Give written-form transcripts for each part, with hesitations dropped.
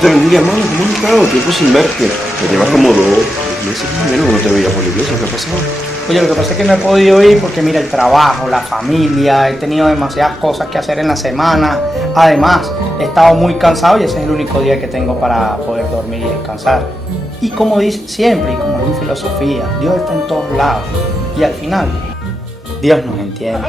Dios te bendiga, hermano. ¿Cómo has estado? Tiempo sin verte. Me llevas como 2 meses más o menos que no te veía por la iglesia. ¿Qué ha pasado? Oye, lo que pasa es que no he podido ir porque mira, el trabajo, la familia, he tenido demasiadas cosas que hacer en la semana. Además, he estado muy cansado y ese es el único día que tengo para poder dormir y descansar. Y como dice siempre, y como es mi filosofía, Dios está en todos lados. Y al final, Dios nos entiende.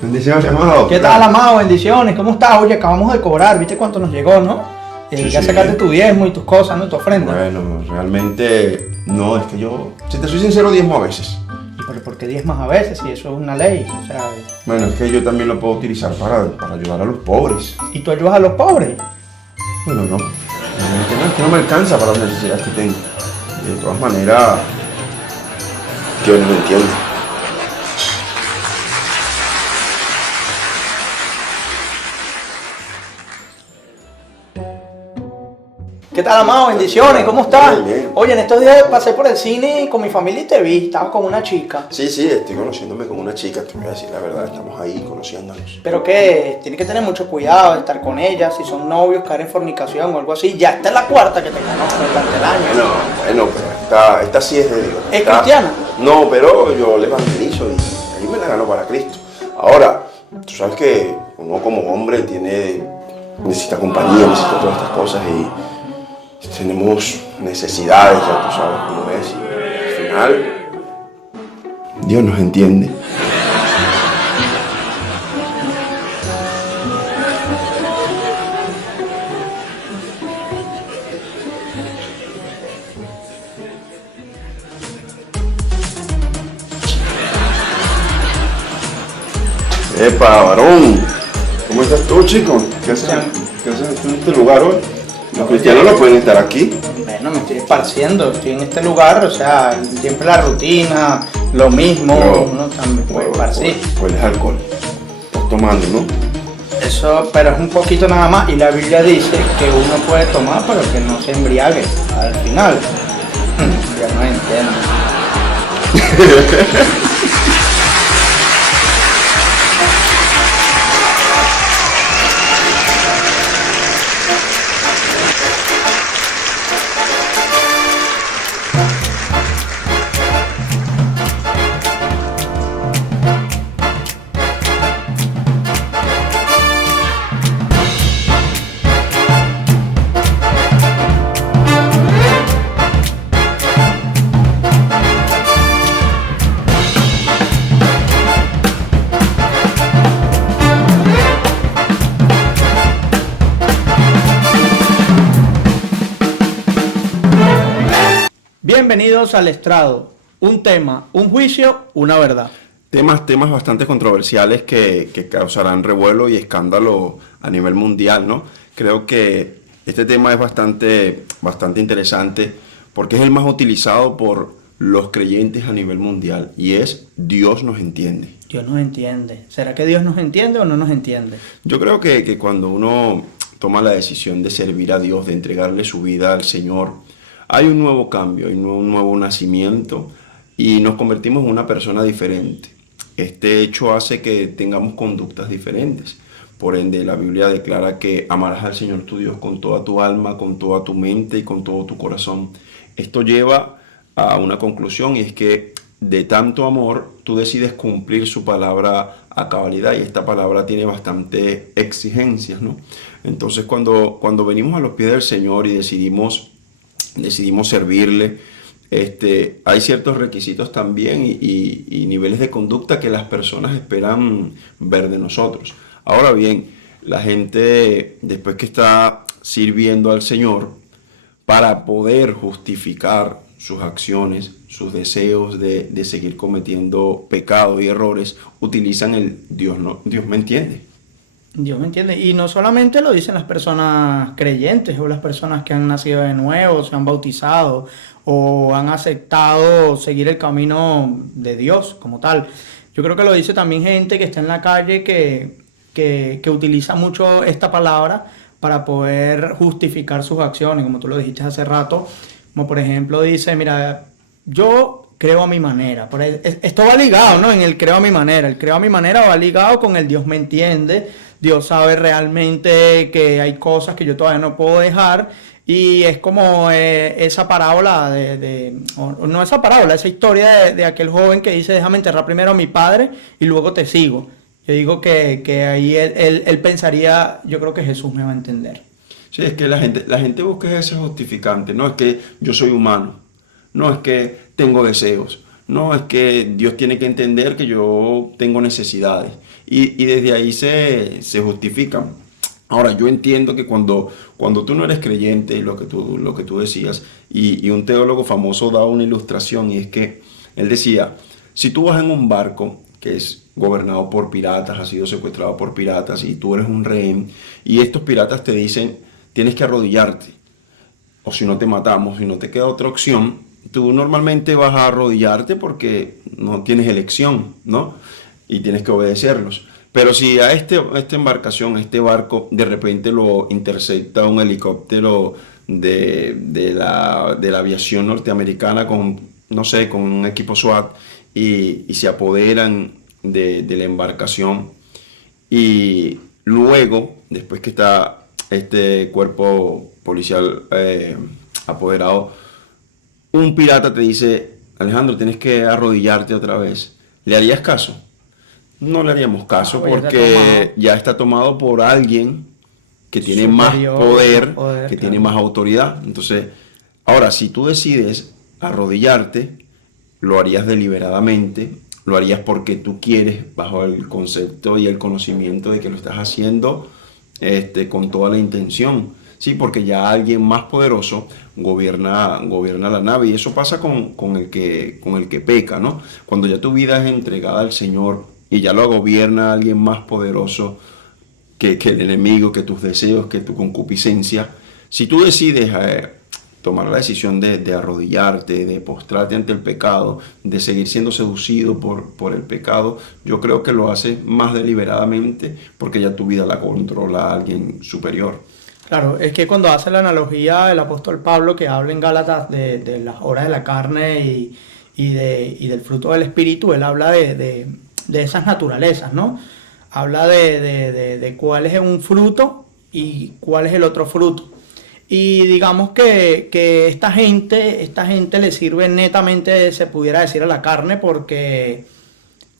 Bendiciones, amado. ¿Qué tal, amado? Bendiciones. ¿Cómo estás? Oye, acabamos de cobrar. ¿Viste cuánto nos llegó, no? Sí, Ya sí. sacaste tu diezmo y tus cosas, ¿no? Tu ofrenda. Bueno, realmente no, es que yo, si te soy sincero, diezmo a veces. Pero ¿por qué diezmas a veces? Si eso es una ley. O sea, Bueno, es que yo también lo puedo utilizar para ayudar a los pobres. ¿y tú ayudas a los pobres? Bueno, no. Realmente no, es que no me alcanza para las necesidades que tengo. Y de todas maneras, yo no lo entiendo. ¿Qué tal, amado? Bendiciones, ¿cómo estás? Bien, bien. Oye, en estos días pasé por el cine con mi familia y te vi, estabas con una chica. Sí, estoy conociéndome con una chica, te voy a decir la verdad, estamos ahí conociéndonos. Pero que tienes que tener mucho cuidado de estar con ella, si son novios, caer en fornicación o algo así. Ya esta es la cuarta que te conozco durante el año. Bueno, pero esta sí es de Dios. ¿Es cristiana? No, pero yo le evangelizo y ahí me la gano para Cristo. Ahora, tú sabes que uno como hombre necesita compañía, necesita todas estas cosas y tenemos necesidades, ya tú sabes cómo es. Y al final, Dios nos entiende. Epa, varón, ¿cómo estás tú, chico? ¿Qué haces tú en este lugar hoy? Los cristianos no pueden estar aquí. Bueno, me estoy esparciendo, estoy en este lugar, o sea, siempre la rutina, lo mismo, Pero, uno también puede esparcir. Hueles alcohol. Estás tomando, ¿no? Eso, pero es un poquito nada más, y la Biblia dice que uno puede tomar, pero que no se embriague al final. Ya no entiendo. Bienvenidos al estrado. Un tema, un juicio, una verdad. Temas bastante controversiales que causarán revuelo y escándalo a nivel mundial, ¿no? Creo que este tema es bastante interesante porque es el más utilizado por los creyentes a nivel mundial y es Dios nos entiende. Dios nos entiende. ¿Será que Dios nos entiende o no nos entiende? Yo creo que cuando uno toma la decisión de servir a Dios, de entregarle su vida al Señor, hay un nuevo cambio, hay un nuevo nacimiento y nos convertimos en una persona diferente. Este hecho hace que tengamos conductas diferentes. Por ende, la Biblia declara que amarás al Señor tu Dios con toda tu alma, con toda tu mente y con todo tu corazón. Esto lleva a una conclusión y es que de tanto amor tú decides cumplir su palabra a cabalidad y esta palabra tiene bastantes exigencias, ¿no? Entonces cuando venimos a los pies del Señor y decidimos servirle, hay ciertos requisitos también y niveles de conducta que las personas esperan ver de nosotros. Ahora bien, la gente después que está sirviendo al Señor, para poder justificar sus acciones, sus deseos de seguir cometiendo pecados y errores, utilizan el Dios me entiende. Dios me entiende. Y no solamente lo dicen las personas creyentes o las personas que han nacido de nuevo, se han bautizado o han aceptado seguir el camino de Dios como tal. Yo creo que lo dice también gente que está en la calle que utiliza mucho esta palabra para poder justificar sus acciones, como tú lo dijiste hace rato. Como por ejemplo dice, mira, yo creo a mi manera. Esto va ligado, ¿no? En el creo a mi manera. El creo a mi manera va ligado con el Dios me entiende. Dios sabe realmente que hay cosas que yo todavía no puedo dejar. Y es como esa parábola o no esa parábola, esa historia de aquel joven que dice, déjame enterrar primero a mi padre y luego te sigo. Yo digo que ahí él pensaría, yo creo que Jesús me va a entender. Sí, es que la gente busca ese justificante, no es que yo soy humano, no es que tengo deseos, no es que Dios tiene que entender que yo tengo necesidades y desde ahí se justifican. Ahora, yo entiendo que cuando tú no eres creyente, lo que tú decías, y un teólogo famoso da una ilustración, y es que él decía, si tú vas en un barco que es gobernado por piratas, ha sido secuestrado por piratas, y tú eres un rehén, y estos piratas te dicen, tienes que arrodillarte, o si no te matamos, si no te queda otra opción, tú normalmente vas a arrodillarte porque no tienes elección, ¿no? Y tienes que obedecerlos. Pero si a esta embarcación, a este barco, de repente lo intercepta un helicóptero de la aviación norteamericana con, no sé, con un equipo SWAT y se apoderan de la embarcación y luego, después que está este cuerpo policial apoderado, un pirata te dice, Alejandro, tienes que arrodillarte otra vez. ¿Le harías caso? No le haríamos caso Pues porque ya está tomado por alguien que tiene más superior, poder, que claro. tiene más autoridad. Entonces, ahora, si tú decides arrodillarte, lo harías deliberadamente, lo harías porque tú quieres, bajo el concepto y el conocimiento de que lo estás haciendo con toda la intención. Sí, porque ya alguien más poderoso gobierna la nave y eso pasa con el que peca, ¿no? Cuando ya tu vida es entregada al Señor y ya lo gobierna alguien más poderoso que el enemigo, que tus deseos, que tu concupiscencia, si tú decides tomar la decisión de arrodillarte, de postrarte ante el pecado, de seguir siendo seducido por el pecado, yo creo que lo haces más deliberadamente porque ya tu vida la controla alguien superior. Claro, es que cuando hace la analogía el apóstol Pablo que habla en Gálatas de las obras de la carne y del fruto del espíritu, él habla de esas naturalezas, ¿no? Habla de cuál es un fruto y cuál es el otro fruto. Y digamos que esta gente le sirve netamente, se pudiera decir, a la carne porque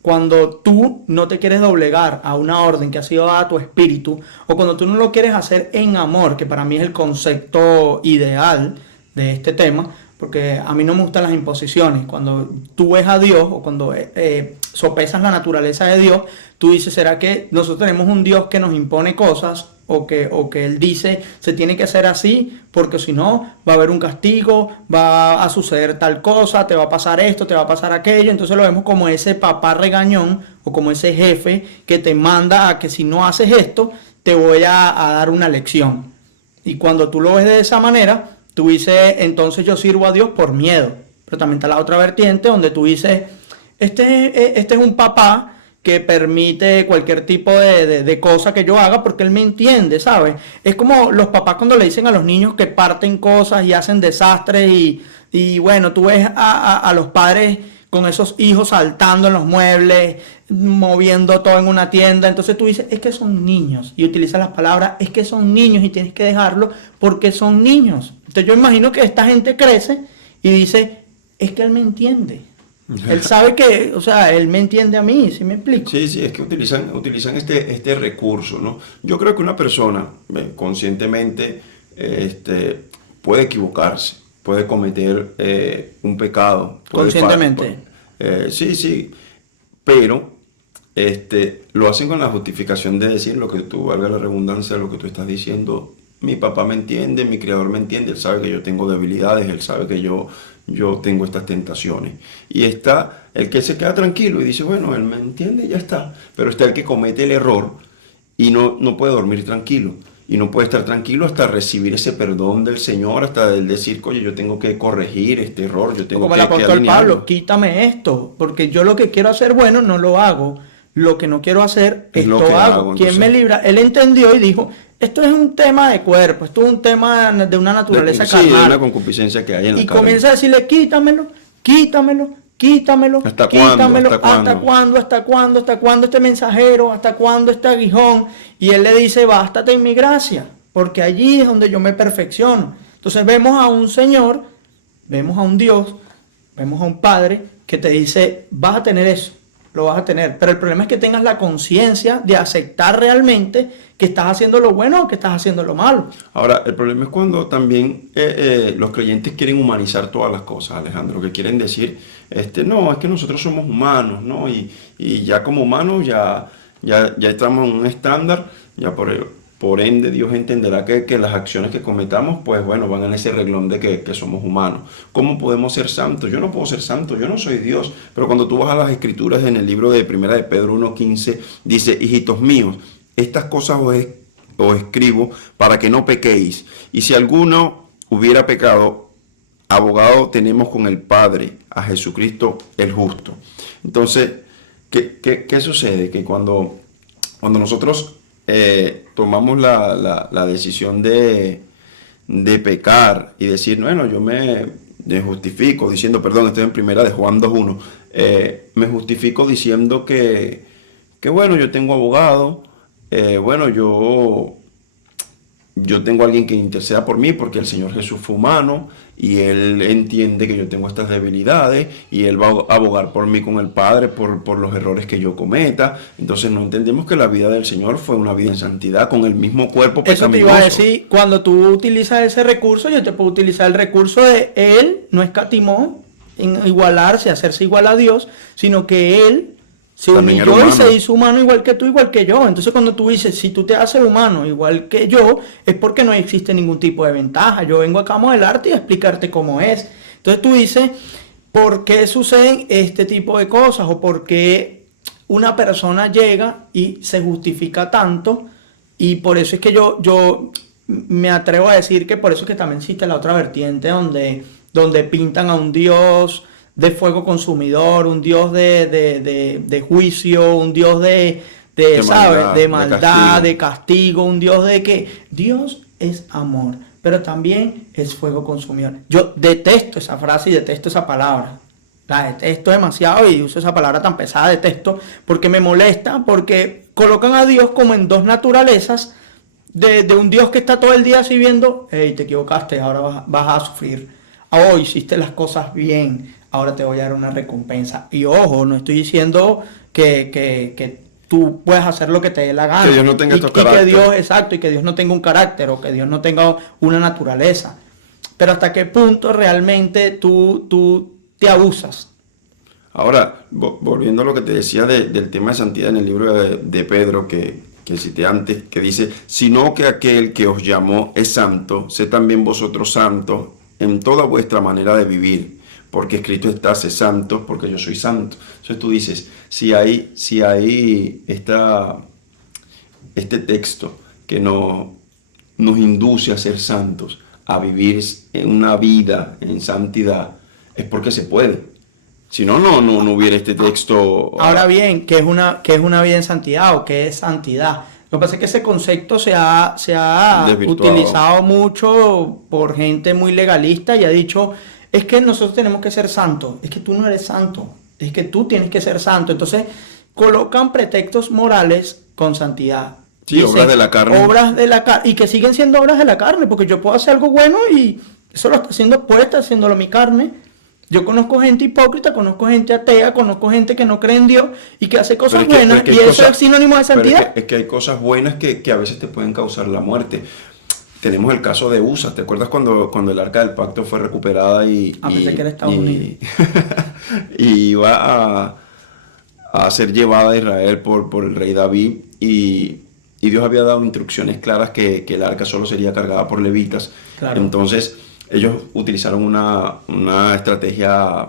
cuando tú no te quieres doblegar a una orden que ha sido dada a tu espíritu, o cuando tú no lo quieres hacer en amor, que para mí es el concepto ideal de este tema, porque a mí no me gustan las imposiciones. Cuando tú ves a Dios, o cuando sopesas la naturaleza de Dios, tú dices, ¿será que nosotros tenemos un Dios que nos impone cosas? O que Él dice, se tiene que hacer así, porque si no, va a haber un castigo, va a suceder tal cosa, te va a pasar esto, te va a pasar aquello. Entonces lo vemos como ese papá regañón, o como ese jefe que te manda a que si no haces esto, te voy a dar una lección. Y cuando tú lo ves de esa manera, tú dices, entonces yo sirvo a Dios por miedo. Pero también está la otra vertiente donde tú dices, este es un papá que permite cualquier tipo de cosa que yo haga porque él me entiende, ¿sabes? Es como los papás cuando le dicen a los niños que parten cosas y hacen desastres y bueno, tú ves a los padres con esos hijos saltando en los muebles, moviendo todo en una tienda. Entonces tú dices, es que son niños. Y utilizas las palabras, es que son niños y tienes que dejarlo porque son niños. Entonces yo imagino que esta gente crece y dice, es que él me entiende. Él sabe que, o sea, él me entiende a mí, ¿sí me explico? Sí, sí, es que utilizan este recurso, ¿no? Yo creo que una persona conscientemente puede equivocarse, puede cometer un pecado. Conscientemente. Sí, sí, pero lo hacen con la justificación de decir lo que tú, valga la redundancia, lo que tú estás diciendo. Mi papá me entiende, mi creador me entiende, él sabe que yo tengo debilidades, él sabe que yo tengo estas tentaciones. Y está el que se queda tranquilo y dice, bueno, él me entiende y ya está. Pero está el que comete el error y no puede dormir tranquilo. Y no puede estar tranquilo hasta recibir ese perdón del Señor, hasta el decir, oye, yo tengo que corregir este error, yo tengo Como que el apóstol alinearlo. Pablo, quítame esto, porque yo lo que quiero hacer bueno no lo hago. Lo que no quiero hacer, Es lo esto que hago. hago, ¿Quién entonces. me libra? Él entendió y dijo, esto es un tema de cuerpo, esto es un tema de una naturaleza Sí, de una carnal. concupiscencia que hay en la Y carne. comienza a decirle, quítamelo, quítamelo, quítamelo, ¿Hasta quítamelo, cuándo? ¿Hasta cuándo? hasta cuándo este mensajero, hasta cuándo este aguijón. Y él le dice, bástate en mi gracia, porque allí es donde yo me perfecciono. Entonces vemos a un Señor, vemos a un Dios, vemos a un Padre que te dice, vas a tener eso, lo vas a tener. Pero el problema es que tengas la conciencia de aceptar realmente que estás haciendo lo bueno o que estás haciendo lo malo. Ahora, el problema es cuando también los creyentes quieren humanizar todas las cosas, Alejandro, que quieren decir, no, es que nosotros somos humanos, ¿no? Y ya como humanos ya estamos en un estándar, ya por ende Dios entenderá que las acciones que cometamos, pues bueno, van en ese reglón de que somos humanos. ¿Cómo podemos ser santos? Yo no puedo ser santo, yo no soy Dios. Pero cuando tú vas a las escrituras en el libro de Primera de Pedro 1:15, dice, hijitos míos, estas cosas os escribo para que no pequéis. Y si alguno hubiera pecado, abogado tenemos con el Padre, a Jesucristo el justo. Entonces, ¿qué sucede? Que cuando nosotros tomamos la decisión de pecar y decir, bueno, yo me justifico diciendo, perdón, estoy en primera de Juan 2:1, me justifico diciendo que bueno, yo tengo abogado, bueno, yo tengo a alguien que interceda por mí porque el Señor Jesús fue humano y Él entiende que yo tengo estas debilidades y Él va a abogar por mí con el Padre por los errores que yo cometa. Entonces no entendemos que la vida del Señor fue una vida en santidad con el mismo cuerpo Eso te pecaminoso. iba a decir, cuando tú utilizas ese recurso, yo te puedo utilizar el recurso de Él no escatimó en igualarse, hacerse igual a Dios, sino que Él se También era humilló y humano. se hizo humano igual que tú, igual que yo. Entonces cuando tú dices, si tú te haces humano igual que yo, es porque no existe ningún tipo de ventaja. Yo vengo acá a modelarte y a explicarte cómo es. Entonces tú dices, ¿por qué suceden este tipo de cosas? O por qué una persona llega y se justifica tanto. Y por eso es que yo me atrevo a decir que por eso es que también existe la otra vertiente donde pintan a un Dios de fuego consumidor, un Dios de juicio, un Dios ¿sabes? De maldad, de castigo, un Dios de que Dios es amor, pero también es fuego consumidor. Yo detesto esa frase y detesto esa palabra. La detesto demasiado y uso esa palabra tan pesada, detesto, porque me molesta, porque colocan a Dios como en dos naturalezas de un Dios que está todo el día así viendo, hey, te equivocaste, ahora vas a sufrir. Oh, hiciste las cosas bien, ahora te voy a dar una recompensa. Y ojo, no estoy diciendo que tú puedes hacer lo que te dé la gana. Que Dios no tenga estos y que carácter. Dios, exacto, y que Dios no tenga un carácter o que Dios no tenga una naturaleza. Pero hasta qué punto realmente tú te abusas. Ahora, volviendo a lo que te decía del tema de santidad en el libro de Pedro que cité antes, que dice, sino que aquel que os llamó es santo, sé también vosotros santos en toda vuestra manera de vivir, porque escrito está, sé santos, porque yo soy santo. Entonces tú dices, si hay este texto que nos induce a ser santos, a vivir en una vida en santidad, es porque se puede. Si no, no hubiera este texto. Ahora bien, ¿qué es una vida en santidad o qué es santidad? Lo que pasa es que ese concepto se ha Desvirtuado. utilizado mucho por gente muy legalista y ha dicho, es que nosotros tenemos que ser santos, es que tú no eres santo, es que tú tienes que ser santo. Entonces colocan pretextos morales con santidad. Sí, Dicen, obras de la carne. Obras de la carne, y que siguen siendo obras de la carne, porque yo puedo hacer algo bueno y eso lo está haciendo, puede estar haciéndolo mi carne. Yo conozco gente hipócrita, conozco gente atea, conozco gente que no cree en Dios y que hace cosas buenas, y eso es sinónimo de santidad. Es que hay cosas buenas que a veces te pueden causar la muerte. Tenemos el caso de USA. ¿Te acuerdas cuando el Arca del Pacto fue recuperada Pensé que era Estados Unidos. y iba a ser llevada a Israel por el rey David y Dios había dado instrucciones claras que el arca solo sería cargada por levitas. Claro. Entonces ellos utilizaron una estrategia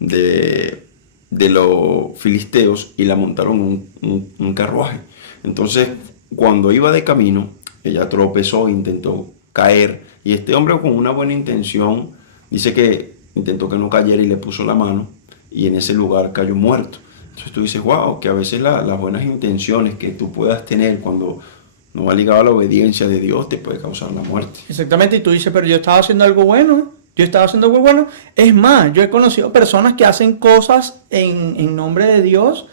de los filisteos y la montaron un carruaje. Entonces, cuando iba de camino, ella tropezó, intentó caer, y este hombre con una buena intención dice que intentó que no cayera y le puso la mano, y en ese lugar cayó muerto. Entonces tú dices, wow, que a veces las buenas intenciones que tú puedas tener cuando no va ligado a la obediencia de Dios te puede causar la muerte. Exactamente, y tú dices, pero yo estaba haciendo algo bueno, Dios estaba haciendo algo bueno. Es más, yo he conocido personas que hacen cosas en nombre de Dios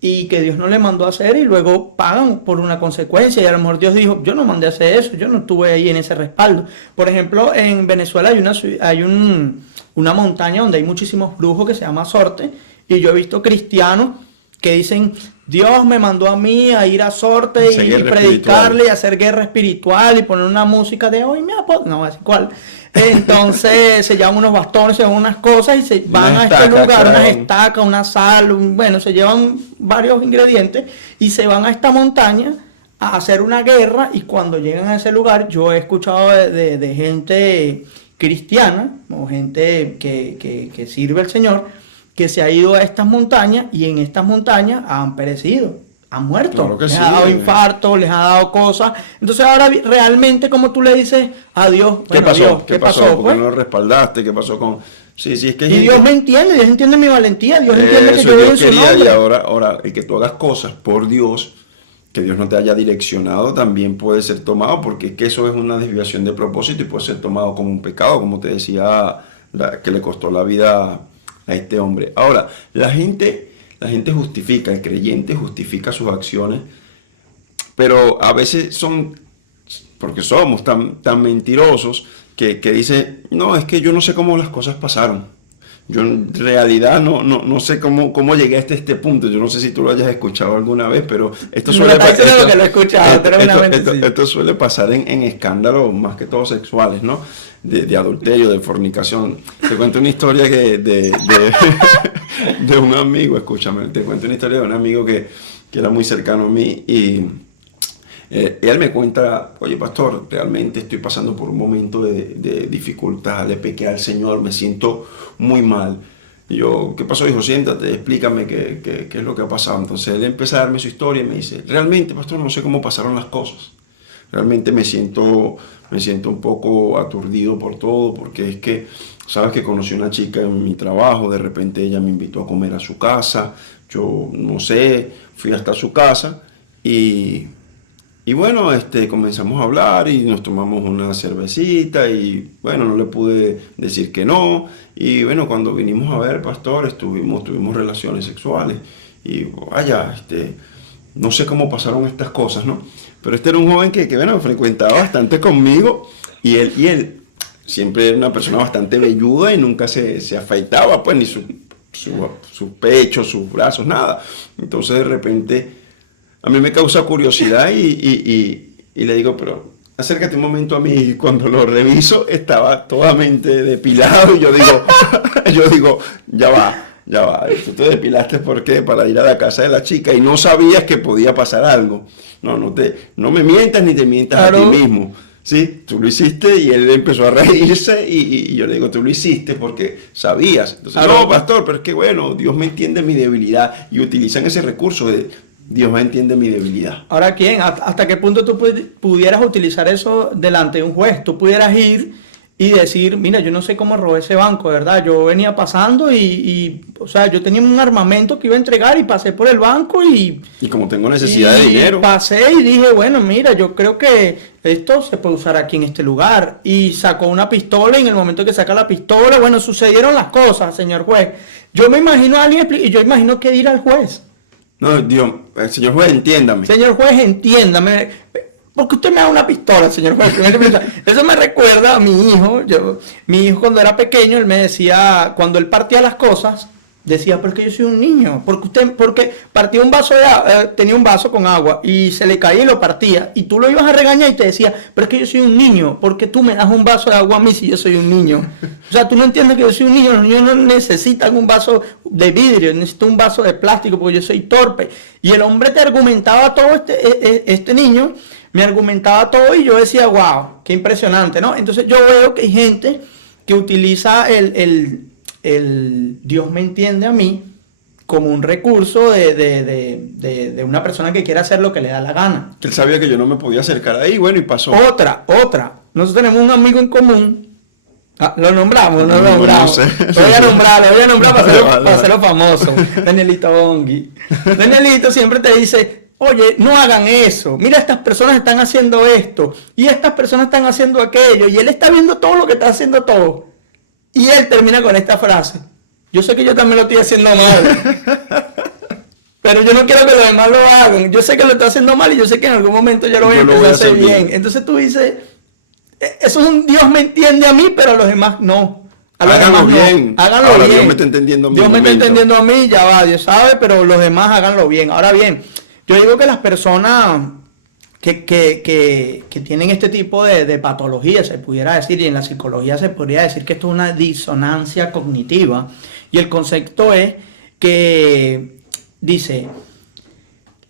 y que Dios no le mandó a hacer y luego pagan por una consecuencia. Y a lo mejor Dios dijo, yo no mandé a hacer eso, yo no estuve ahí en ese respaldo. Por ejemplo, en Venezuela una montaña donde hay muchísimos brujos que se llama Sorte. Y yo he visto cristianos que dicen, Dios me mandó a mí a ir a Sorte y predicarle y hacer guerra espiritual y poner una música de hoy me apoyo. No voy a decir cuál. Entonces se llevan unos bastones, se llevan unas cosas y se van a este lugar, unas estacas, una sal, bueno, se llevan varios ingredientes y se van a esta montaña a hacer una guerra. Y cuando llegan a ese lugar, yo he escuchado de gente cristiana o gente que sirve al Señor, que se ha ido a estas montañas y en estas montañas han perecido, han muerto, claro que les sí, ha dado infarto, les ha dado cosas. Entonces ahora realmente como tú le dices a Dios, ¿qué pasó? Dios, ¿Qué pasó? ¿Por qué no lo respaldaste? ¿Qué pasó con...? Sí, es que... Y Dios me entiende, Dios entiende mi valentía, Dios entiende que yo voy en su nombre. Y ahora, el que tú hagas cosas por Dios, que Dios no te haya direccionado, también puede ser tomado, porque es que eso es una desviación de propósito y puede ser tomado como un pecado, como te decía, que le costó la vida a este hombre. Ahora, la gente justifica, el creyente justifica sus acciones, pero a veces porque somos tan mentirosos, que dice, no, es que yo no sé cómo las cosas pasaron. Yo en realidad no sé cómo llegué hasta este punto. Yo no sé si tú lo hayas escuchado alguna vez, pero esto suele esto suele pasar en escándalos más que todo sexuales, ¿no? De adulterio, de fornicación. Te cuento una historia de un amigo, escúchame, te cuento una historia de un amigo que era muy cercano a mí y él me cuenta, oye pastor, realmente estoy pasando por un momento de dificultad, le pequé al Señor, me siento muy mal. Y yo, ¿qué pasó? Dijo, siéntate, explícame qué es lo que ha pasado. Entonces él empieza a darme su historia y me dice, realmente pastor, no sé cómo pasaron las cosas. Realmente me siento un poco aturdido por todo, porque es que, sabes que conocí a una chica en mi trabajo, de repente ella me invitó a comer a su casa, yo no sé, fui hasta su casa y bueno, comenzamos a hablar y nos tomamos una cervecita y bueno, no le pude decir que no. Y bueno, cuando vinimos a ver, pastor, tuvimos relaciones sexuales y vaya, no sé cómo pasaron estas cosas, ¿no? Pero era un joven que bueno, frecuentaba bastante conmigo y él siempre era una persona bastante velluda y nunca se afeitaba, pues ni su pecho, sus brazos, nada. Entonces de repente a mí me causa curiosidad y le digo, pero acércate un momento a mí. Y cuando lo reviso estaba totalmente depilado y yo digo, ya va, tú te depilaste ¿por qué? Para ir a la casa de la chica y no sabías que podía pasar algo. No me mientas ni te mientas a ti mismo. Sí, tú lo hiciste y él empezó a reírse y yo le digo, tú lo hiciste porque sabías. Entonces, no, pastor, pero es que bueno, Dios me entiende mi debilidad y utilizan ese recurso de Dios me entiende mi debilidad. Ahora, ¿quién? ¿Hasta qué punto tú pudieras utilizar eso delante de un juez? Tú pudieras ir y decir, mira, yo no sé cómo robé ese banco, ¿verdad? Yo venía pasando o sea, yo tenía un armamento que iba a entregar y pasé por el banco y como tengo necesidad de dinero. Pasé y dije, bueno, mira, yo creo que esto se puede usar aquí en este lugar. Y sacó una pistola y en el momento que saca la pistola, bueno, sucedieron las cosas, señor juez. Yo me imagino a alguien y yo imagino que ir al juez. No, Dios, señor juez, entiéndame. Señor juez, entiéndame. ¿Por qué usted me da una pistola, señor juez? Eso me recuerda a mi hijo. Mi hijo cuando era pequeño, él me decía, cuando él partía las cosas, decía, porque yo soy un niño. Porque partía un vaso tenía un vaso con agua y se le caía y lo partía. Y tú lo ibas a regañar y te decía, pero es que yo soy un niño. ¿Por qué tú me das un vaso de agua a mí si yo soy un niño? O sea, tú no entiendes que yo soy un niño. Los niños no necesitan un vaso de vidrio, necesitan un vaso de plástico porque yo soy torpe. Y el hombre te argumentaba todo, este niño me argumentaba todo y yo decía, wow, qué impresionante, ¿no? Entonces yo veo que hay gente que utiliza el Dios me entiende a mí como un recurso de una persona que quiere hacer lo que le da la gana. Él sabía que yo no me podía acercar ahí, bueno, y pasó. Otra. Nosotros tenemos un amigo en común. Lo nombramos. No sé. Lo voy a nombrar para hacerlo famoso. Danielito Bongui. Danielito siempre te dice, oye, no hagan eso. Mira, estas personas están haciendo esto. Y estas personas están haciendo aquello. Y él está viendo todo lo que está haciendo todo. Y él termina con esta frase: yo sé que yo también lo estoy haciendo mal, pero yo no quiero que los demás lo hagan. Yo sé que lo estoy haciendo mal y yo sé que en algún momento yo lo voy a empezar a hacer bien. Entonces tú dices, eso es un Dios me entiende a mí, pero a los demás no. A los Háganlo demás bien. no. Háganlo Ahora, bien. Dios me está entendiendo a mí. Dios me está entendiendo a mí, ya va, Dios sabe, pero los demás háganlo bien. Ahora bien, yo digo que las personas que tienen este tipo de patología, se pudiera decir, y en la psicología se podría decir que esto es una disonancia cognitiva. Y el concepto es que dice: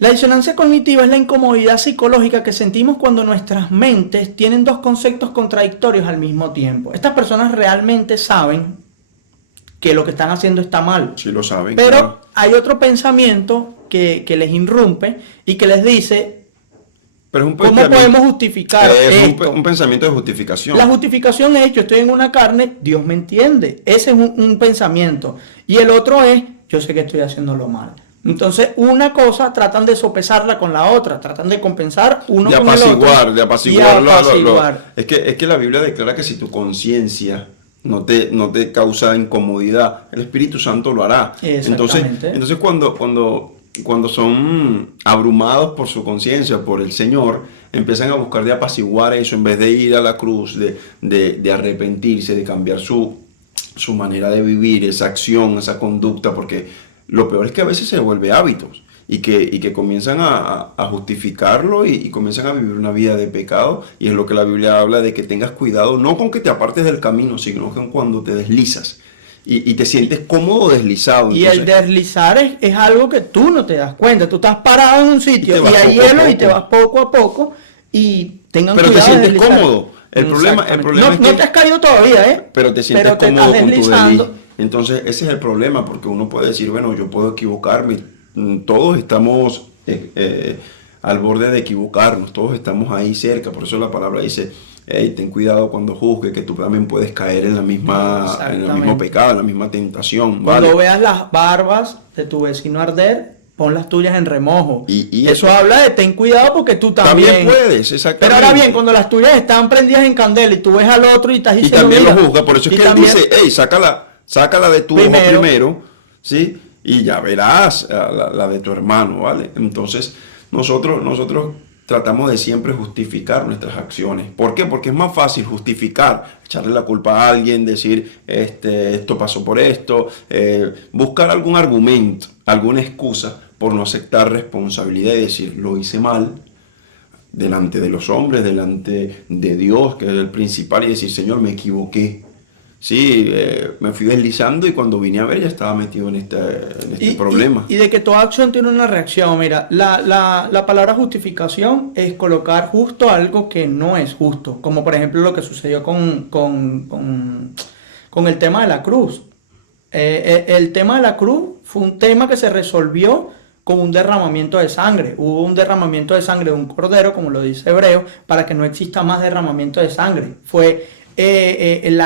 la disonancia cognitiva es la incomodidad psicológica que sentimos cuando nuestras mentes tienen dos conceptos contradictorios al mismo tiempo. Estas personas realmente saben que lo que están haciendo está mal. Sí lo saben. Pero claro. hay otro pensamiento que les irrumpe y que les dice: Pero es un ¿cómo podemos justificar esto? un pensamiento de justificación. La justificación es: yo estoy en una carne, Dios me entiende. Ese es un pensamiento. Y el otro es: yo sé que estoy haciéndolo mal. Entonces, una cosa tratan de sopesarla con la otra, tratan de compensar uno con el otro. De apaciguar. Es que la Biblia declara que si tu conciencia no te causa incomodidad, el Espíritu Santo lo hará. Entonces cuando son abrumados por su conciencia, por el Señor, empiezan a buscar de apaciguar eso en vez de ir a la cruz, de arrepentirse, de cambiar su manera de vivir, esa acción, esa conducta, porque lo peor es que a veces se vuelve hábitos y que comienzan a justificarlo y comienzan a vivir una vida de pecado. Y es lo que la Biblia habla, de que tengas cuidado, no con que te apartes del camino, sino que cuando te deslizas y te sientes cómodo deslizado. Y el deslizar es algo que tú no te das cuenta. Tú estás parado en un sitio y hay hielo y te vas poco a poco y tengan pero cuidado. Pero te sientes cómodo. El problema es que no te has caído todavía, ¿eh? Pero te sientes cómodo con tu desliz. Entonces ese es el problema, porque uno puede decir, bueno, yo puedo equivocarme. Todos estamos al borde de equivocarnos, todos estamos ahí cerca. Por eso la palabra dice: hey, ten cuidado cuando juzgue, que tú también puedes caer en el mismo pecado, en la misma tentación. ¿Vale? Cuando veas las barbas de tu vecino arder, pon las tuyas en remojo. Y eso habla de ten cuidado, porque tú también puedes, exactamente. Pero ahora bien, cuando las tuyas están prendidas en candela y tú ves al otro y estás diciendo, y también lo juzga, por eso es que él dice: hey, sácala de tu ojo primero, ¿sí? Y ya verás la de tu hermano, ¿vale? Entonces nosotros tratamos de siempre justificar nuestras acciones. ¿Por qué? Porque es más fácil justificar, echarle la culpa a alguien, decir, esto pasó por esto, buscar algún argumento, alguna excusa por no aceptar responsabilidad y decir, lo hice mal, delante de los hombres, delante de Dios, que es el principal, y decir, Señor, me equivoqué. Sí, me fui deslizando y cuando vine a ver ya estaba metido en este problema. Y de que toda acción tiene una reacción. Mira, la palabra justificación es colocar justo algo que no es justo. Como por ejemplo lo que sucedió con el tema de la cruz. El tema de la cruz fue un tema que se resolvió con un derramamiento de sangre. Hubo un derramamiento de sangre de un cordero, como lo dice Hebreo, para que no exista más derramamiento de sangre. Fue el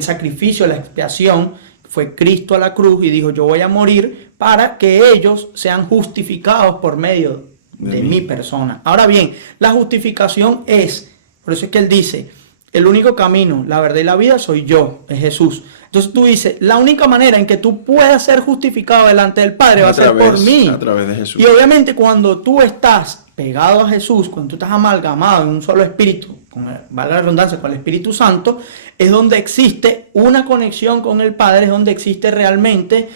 sacrificio, la expiación, fue Cristo a la cruz y dijo: yo voy a morir para que ellos sean justificados por medio de mi persona. Ahora bien, la justificación por eso es que él dice: el único camino, la verdad y la vida soy yo, es Jesús. Entonces tú dices, la única manera en que tú puedas ser justificado delante del Padre va a ser por mí. A través de Jesús. Y obviamente cuando tú estás pegado a Jesús, cuando tú estás amalgamado en un solo espíritu, valga la redundancia, con el Espíritu Santo, es donde existe una conexión con el Padre, es donde existe realmente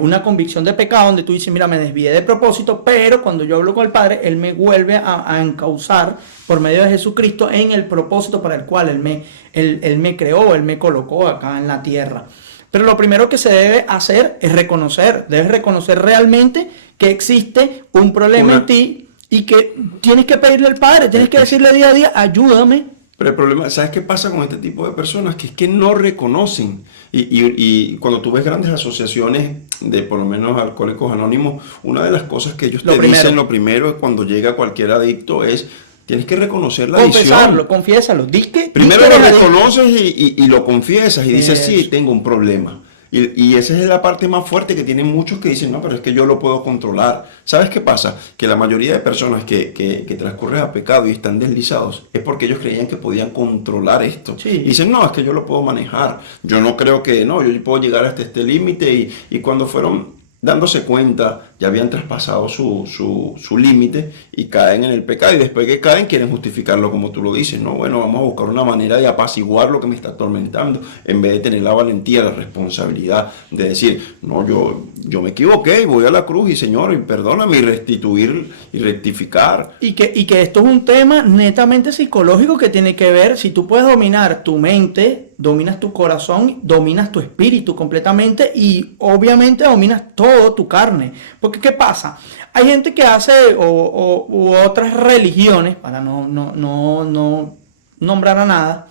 una convicción de pecado, donde tú dices, mira, me desvié de propósito, pero cuando yo hablo con el Padre, Él me vuelve a encauzar por medio de Jesucristo en el propósito para el cual Él me creó, Él me colocó acá en la tierra. Pero lo primero que se debe hacer es debes reconocer realmente que existe un problema en ti y que tienes que pedirle al Padre, tienes que decirle día a día, ayúdame. Pero el problema, ¿sabes qué pasa con este tipo de personas? Que es que no reconocen. Y cuando tú ves grandes asociaciones de por lo menos Alcohólicos Anónimos, una de las cosas que ellos dicen, lo primero es cuando llega cualquier adicto es: tienes que reconocer la adicción. Confiésalo. Primero lo reconoces y lo confiesas y dices, sí, tengo un problema. Y esa es la parte más fuerte que tienen muchos que dicen, no, pero es que yo lo puedo controlar. ¿Sabes qué pasa? Que la mayoría de personas que transcurren a pecado y están deslizados es porque ellos creían que podían controlar esto. Sí. Y dicen, no, es que yo lo puedo manejar. Yo no creo que, no, yo puedo llegar hasta este límite. Y cuando fueron dándose cuenta, ya habían traspasado su límite y caen en el pecado. Y después que caen, quieren justificarlo como tú lo dices. No, bueno, vamos a buscar una manera de apaciguar lo que me está atormentando, en vez de tener la valentía, la responsabilidad de decir, no, yo me equivoqué, voy a la cruz y Señor, y perdóname, y restituir y rectificar. Y que esto es un tema netamente psicológico que tiene que ver, si tú puedes dominar tu mente, dominas tu corazón, dominas tu espíritu completamente y obviamente dominas todo tu carne. Porque ¿qué pasa? Hay gente que hace, u otras religiones, para no nombrar a nada,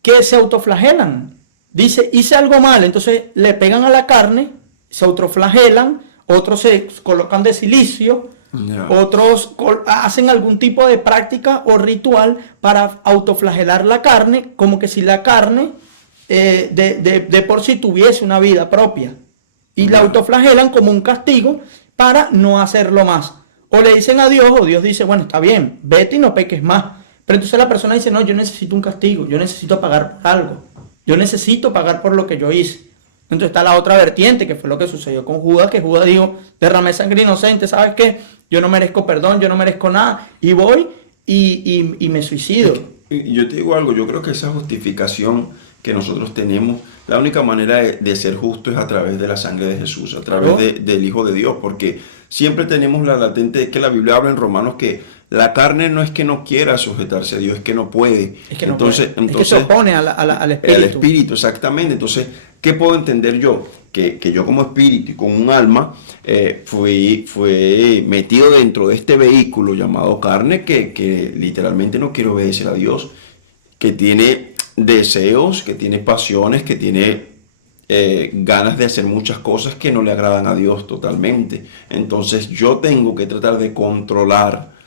que se autoflagelan. Dice, hice algo mal, entonces le pegan a la carne, se autoflagelan, otros se colocan de silicio, otros hacen algún tipo de práctica o ritual para autoflagelar la carne, como que si la carne de por sí tuviese una vida propia. Y la autoflagelan como un castigo para no hacerlo más. O le dicen a Dios, o Dios dice, bueno, está bien, vete y no peques más. Pero entonces la persona dice, no, yo necesito un castigo, yo necesito pagar por algo, yo necesito pagar por lo que yo hice. Entonces está la otra vertiente, que fue lo que sucedió con Judas, que Judas dijo, derramé sangre inocente, ¿sabes qué? Yo no merezco perdón, yo no merezco nada, y voy y me suicido. Y yo te digo algo, yo creo que esa justificación que nosotros tenemos, la única manera de ser justo es a través de la sangre de Jesús, a través del Hijo de Dios, porque siempre tenemos la latente, que la Biblia habla en Romanos que la carne no es que no quiera sujetarse a Dios, es que no puede. Es que no puede. Es que se opone al espíritu. Al espíritu, exactamente. Entonces, ¿qué puedo entender yo? Que yo como espíritu y con un alma fui metido dentro de este vehículo llamado carne que literalmente no quiere obedecer a Dios, que tiene deseos, que tiene pasiones, que tiene ganas de hacer muchas cosas que no le agradan a Dios totalmente. Entonces yo tengo que tratar de controlar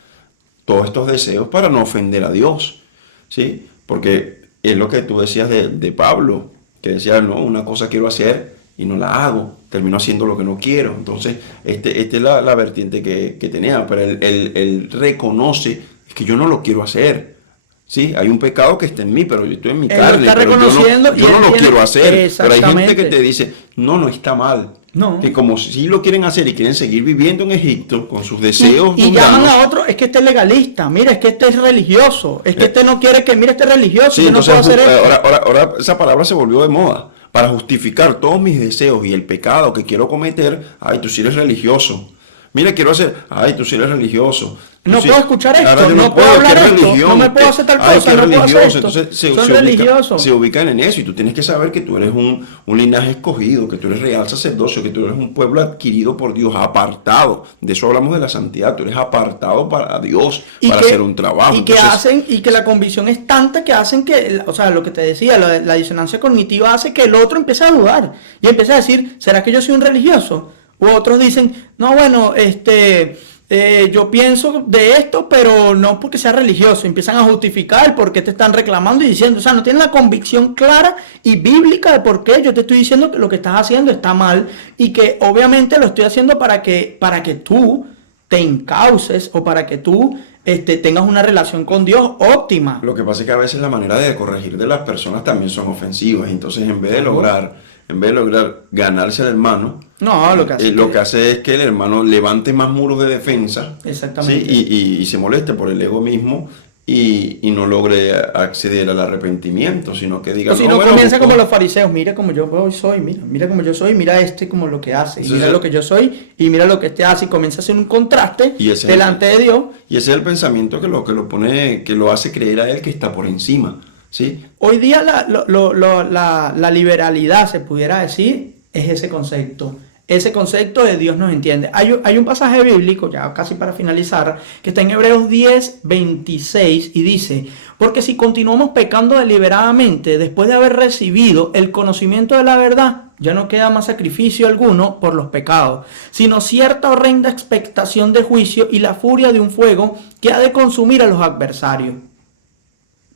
todos estos deseos para no ofender a Dios, ¿sí? Porque es lo que tú decías de Pablo, que decía, no, una cosa quiero hacer y no la hago, termino haciendo lo que no quiero. Entonces, esta es la vertiente que tenía, pero él reconoce que yo no lo quiero hacer. Sí, hay un pecado que está en mí, pero yo estoy en mi carne, está pero reconociendo yo no lo quiero hacer. Pero hay gente que Exactamente. te dice, no está mal. No. Que como si lo quieren hacer y quieren seguir viviendo en Egipto con sus deseos Y llaman mundanos. a otro, es que este es legalista, mira, es que este es religioso, es que este no quiere que, mira, este es religioso, Sí, yo no entonces puedo hacer esto. ahora esa palabra se volvió de moda. Para justificar todos mis deseos y el pecado que quiero cometer, ay, tú sí eres religioso. Mira, quiero hacer, ay, tú sí eres religioso. No puedo escuchar esto, ahora yo no puedo hablar qué esto, religión, no me puedo hacer tal cosa, qué no puedo hacer religioso. esto. Entonces Son religiosos. se ubican en eso y tú tienes que saber que tú eres un linaje escogido, que tú eres real sacerdocio, que tú eres un pueblo adquirido por Dios, apartado. De eso hablamos de la santidad, tú eres apartado para Dios, para hacer un trabajo. Y que Entonces, y que la convicción es tanta que hacen que, o sea, lo que te decía, la disonancia cognitiva hace que el otro empiece a dudar y empiece a decir, ¿será que yo soy un religioso? U otros dicen, no, bueno, yo pienso de esto, pero no porque sea religioso. Empiezan a justificar el por qué te están reclamando y diciendo, o sea, no tienen la convicción clara y bíblica de por qué yo te estoy diciendo que lo que estás haciendo está mal y que obviamente lo estoy haciendo para que tú te encauces o para que tú tengas una relación con Dios óptima. lo que pasa es que a veces la manera de corregir de las personas también son ofensivas. Entonces, en vez de lograr ganarse al hermano, No, lo que hace es que el hermano levante más muros de defensa, Exactamente. ¿sí? Y se moleste por el ego mismo y no logre acceder al arrepentimiento, sino que diga, O si no, comienza como los fariseos, mira como yo soy, mira como yo soy, mira como lo que hace, y mira lo que yo soy, y mira lo que hace, y comienza a hacer un contraste delante de Dios. Y ese es el pensamiento que lo pone, que lo hace creer a él que está por encima, ¿sí? Hoy día la liberalidad, se pudiera decir, es ese concepto. Ese concepto de Dios nos entiende. Hay un pasaje bíblico, ya casi para finalizar, que está en Hebreos 10:26 y dice, porque si continuamos pecando deliberadamente después de haber recibido el conocimiento de la verdad, ya no queda más sacrificio alguno por los pecados, sino cierta horrenda expectación de juicio y la furia de un fuego que ha de consumir a los adversarios.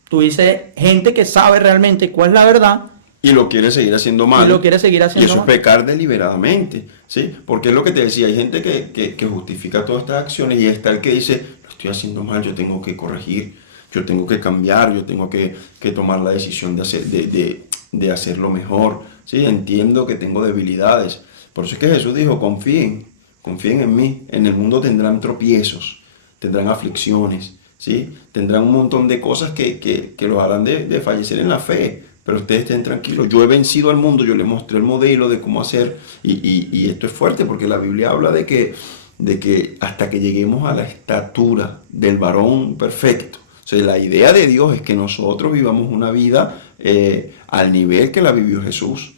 Tú dices, gente que sabe realmente cuál es la verdad, Y lo quiere seguir haciendo mal. Y lo quiere seguir haciendo Y eso mal. es pecar deliberadamente, ¿sí? Porque es lo que te decía, hay gente que justifica todas estas acciones y está el que dice, lo estoy haciendo mal, yo tengo que corregir, yo tengo que cambiar, yo tengo que tomar la decisión de hacerlo mejor, ¿sí? Entiendo que tengo debilidades. Por eso es que Jesús dijo, confíen en mí, en el mundo tendrán tropiezos, tendrán aflicciones, ¿sí? Tendrán un montón de cosas que los harán de fallecer en la fe. Pero ustedes estén tranquilos, yo he vencido al mundo, yo le mostré el modelo de cómo hacer, y esto es fuerte porque la Biblia habla de que hasta que lleguemos a la estatura del varón perfecto. O sea, la idea de Dios es que nosotros vivamos una vida al nivel que la vivió Jesús,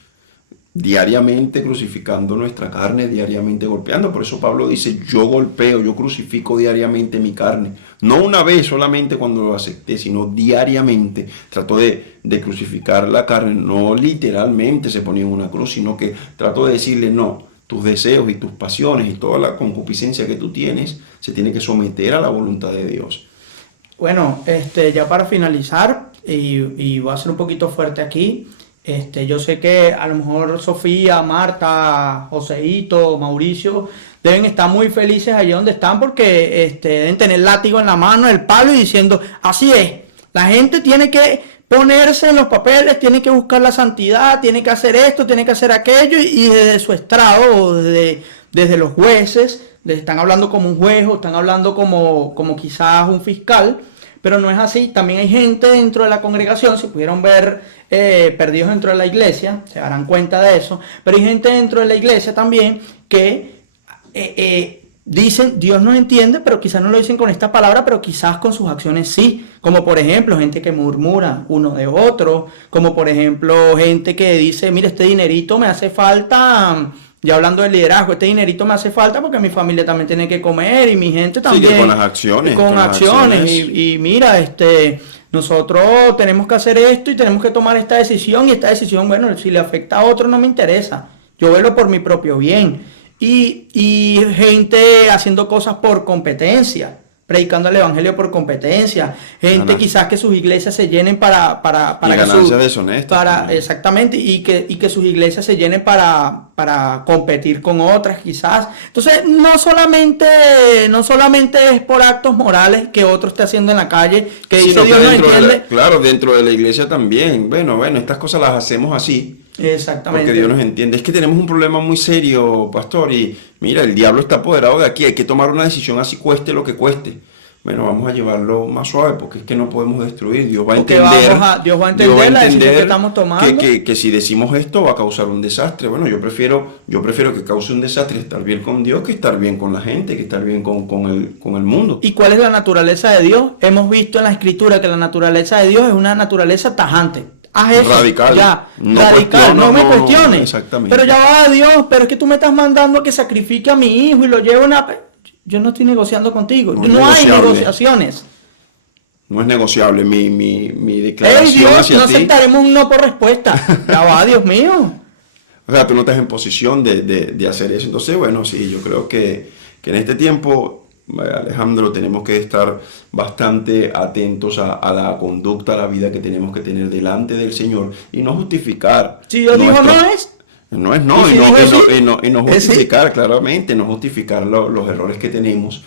diariamente crucificando nuestra carne, diariamente golpeando. Por eso Pablo dice, yo golpeo, yo crucifico diariamente mi carne. No una vez solamente cuando lo acepté, sino diariamente. Trato de crucificar la carne, no literalmente se ponía en una cruz, sino que trato de decirle, no, tus deseos y tus pasiones y toda la concupiscencia que tú tienes se tiene que someter a la voluntad de Dios. Bueno, ya para finalizar, y voy a ser un poquito fuerte aquí, yo sé que a lo mejor Sofía, Marta, Joseito, Mauricio deben estar muy felices allí donde están porque deben tener el látigo en la mano, el palo y diciendo, así es, la gente tiene que ponerse en los papeles, tiene que buscar la santidad, tiene que hacer esto, tiene que hacer aquello y desde su estrado o desde los jueces, están hablando como un juez o están hablando como quizás un fiscal. Pero no es así, también hay gente dentro de la congregación, si pudieron ver perdidos dentro de la iglesia, se darán cuenta de eso, pero hay gente dentro de la iglesia también que dicen, Dios nos entiende, pero quizás no lo dicen con esta palabra, pero quizás con sus acciones sí, como por ejemplo gente que murmura uno de otro, como por ejemplo gente que dice, mire, este dinerito me hace falta. Ya hablando del liderazgo, este dinerito me hace falta porque mi familia también tiene que comer y mi gente también. Sí, que con las acciones. Con acciones. Y mira, nosotros tenemos que hacer esto y tenemos que tomar esta decisión y esta decisión, bueno, si le afecta a otro no me interesa. Yo velo por mi propio bien. Y gente haciendo cosas por competencia, predicando el evangelio por competencia, gente quizás que sus iglesias se llenen para ganancias deshonestas exactamente, y que sus iglesias se llenen para competir con otras quizás. Entonces no solamente es por actos morales que otro esté haciendo en la calle, que dice Dios no entiende. Claro, dentro de la iglesia también. Bueno, estas cosas las hacemos así. Exactamente. Porque Dios nos entiende. Es que tenemos un problema muy serio, pastor, y mira, el diablo está apoderado de aquí, hay que tomar una decisión así cueste lo que cueste. Bueno, vamos a llevarlo más suave porque es que no podemos destruir. Dios va a entender la decisión que estamos tomando. Que si decimos esto va a causar un desastre. Bueno, yo prefiero que cause un desastre estar bien con Dios que estar bien con la gente, que estar bien con el mundo. ¿Y cuál es la naturaleza de Dios? Hemos visto en la Escritura que la naturaleza de Dios es una naturaleza tajante. Haz eso, radical. Ya, radical, no me cuestiones. Exactamente. Pero ya va, Dios, pero es que tú me estás mandando a que sacrifique a mi hijo y lo lleve a una... Yo no estoy negociando contigo. No hay negociaciones. No es negociable mi declaración Dios, hacia no ti. aceptaremos un no por respuesta. Ya va, Dios mío. O sea, tú no estás en posición de hacer eso. Entonces, bueno, sí, yo creo que en este tiempo, Alejandro, tenemos que estar bastante atentos a la conducta, a la vida que tenemos que tener delante del Señor y no justificar. Si Dios dijo no es. No es no, y no justificar, claramente, no justificar los errores que tenemos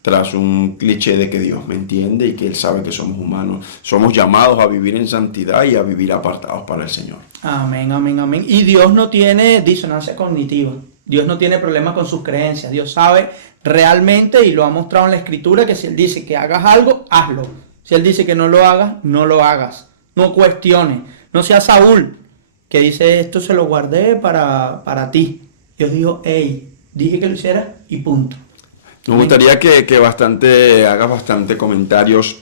tras un cliché de que Dios me entiende y que Él sabe que somos humanos. Somos llamados a vivir en santidad y a vivir apartados para el Señor. Amén, amén, amén. Y Dios no tiene disonancia cognitiva. Dios no tiene problema con sus creencias. Dios sabe realmente, y lo ha mostrado en la Escritura, que si Él dice que hagas algo, hazlo. Si Él dice que no lo hagas, no lo hagas. No cuestiones. No seas Saúl, que dice, esto se lo guardé para ti. Dios dijo, hey, dije que lo hicieras y punto. Me gustaría que hagas bastante comentarios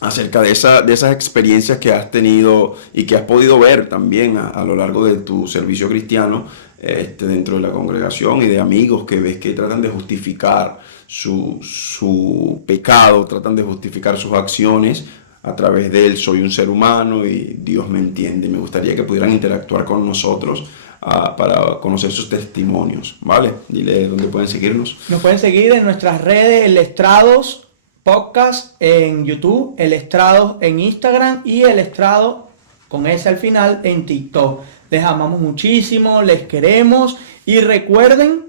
acerca de esas experiencias que has tenido y que has podido ver también a lo largo de tu servicio cristiano dentro de la congregación, y de amigos que ves que tratan de justificar su pecado, tratan de justificar sus acciones a través de él. Soy un ser humano y Dios me entiende. Me gustaría que pudieran interactuar con nosotros para conocer sus testimonios, ¿vale? Dile dónde pueden seguirnos. Nos pueden seguir en nuestras redes, El Estrados Podcast en YouTube, El Estrados en Instagram y El Estrado con S al final, en TikTok. Les amamos muchísimo, les queremos y recuerden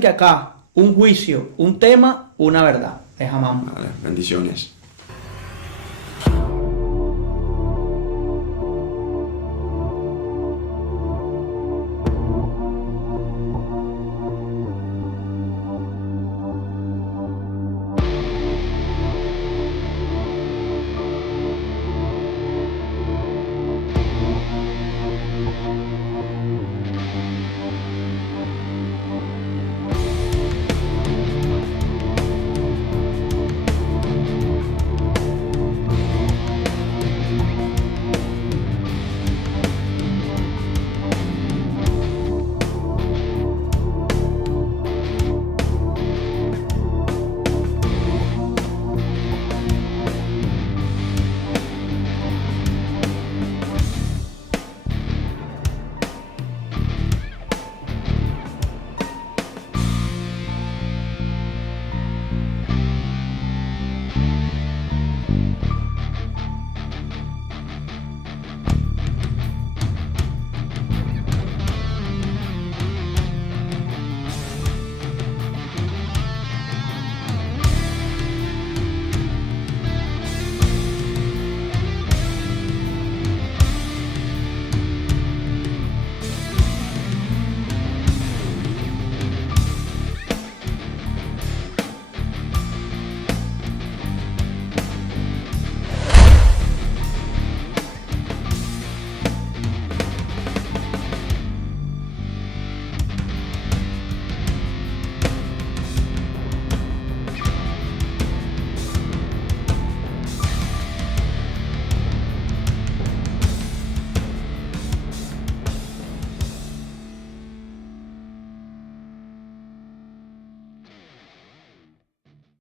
que acá un juicio, un tema, una verdad. Les amamos. Vale, bendiciones.